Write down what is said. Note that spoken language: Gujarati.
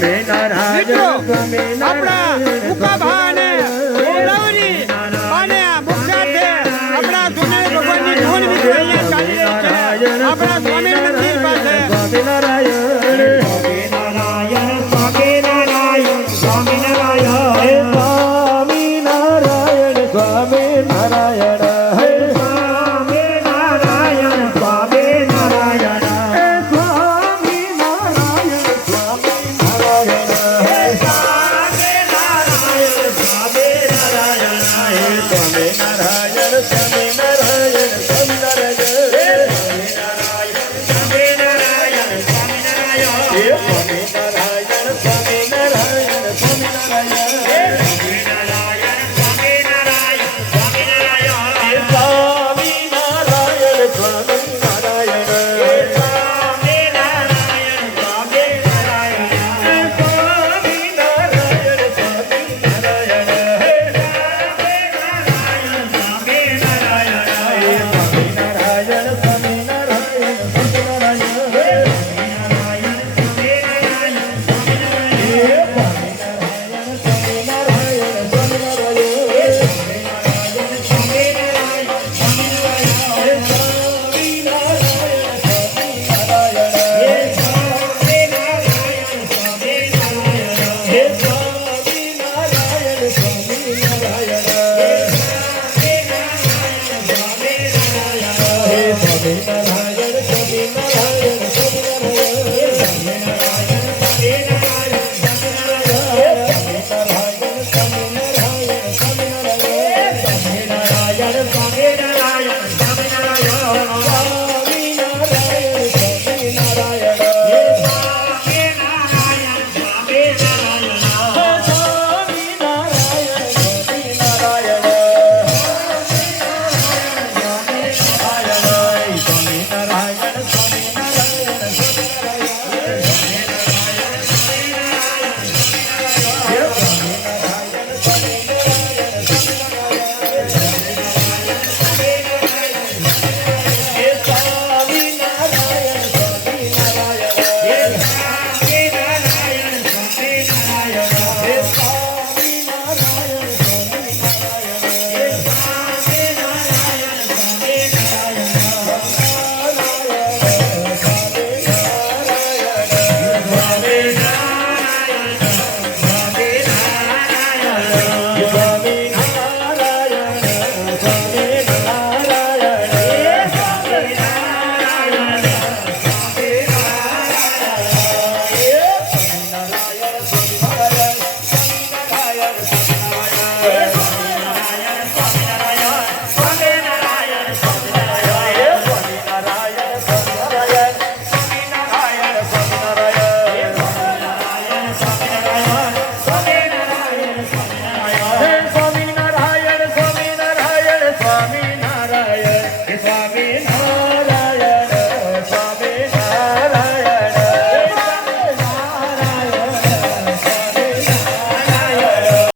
સ્વામિનારાયણ આપણા Amém. हरे स्वामी नारायण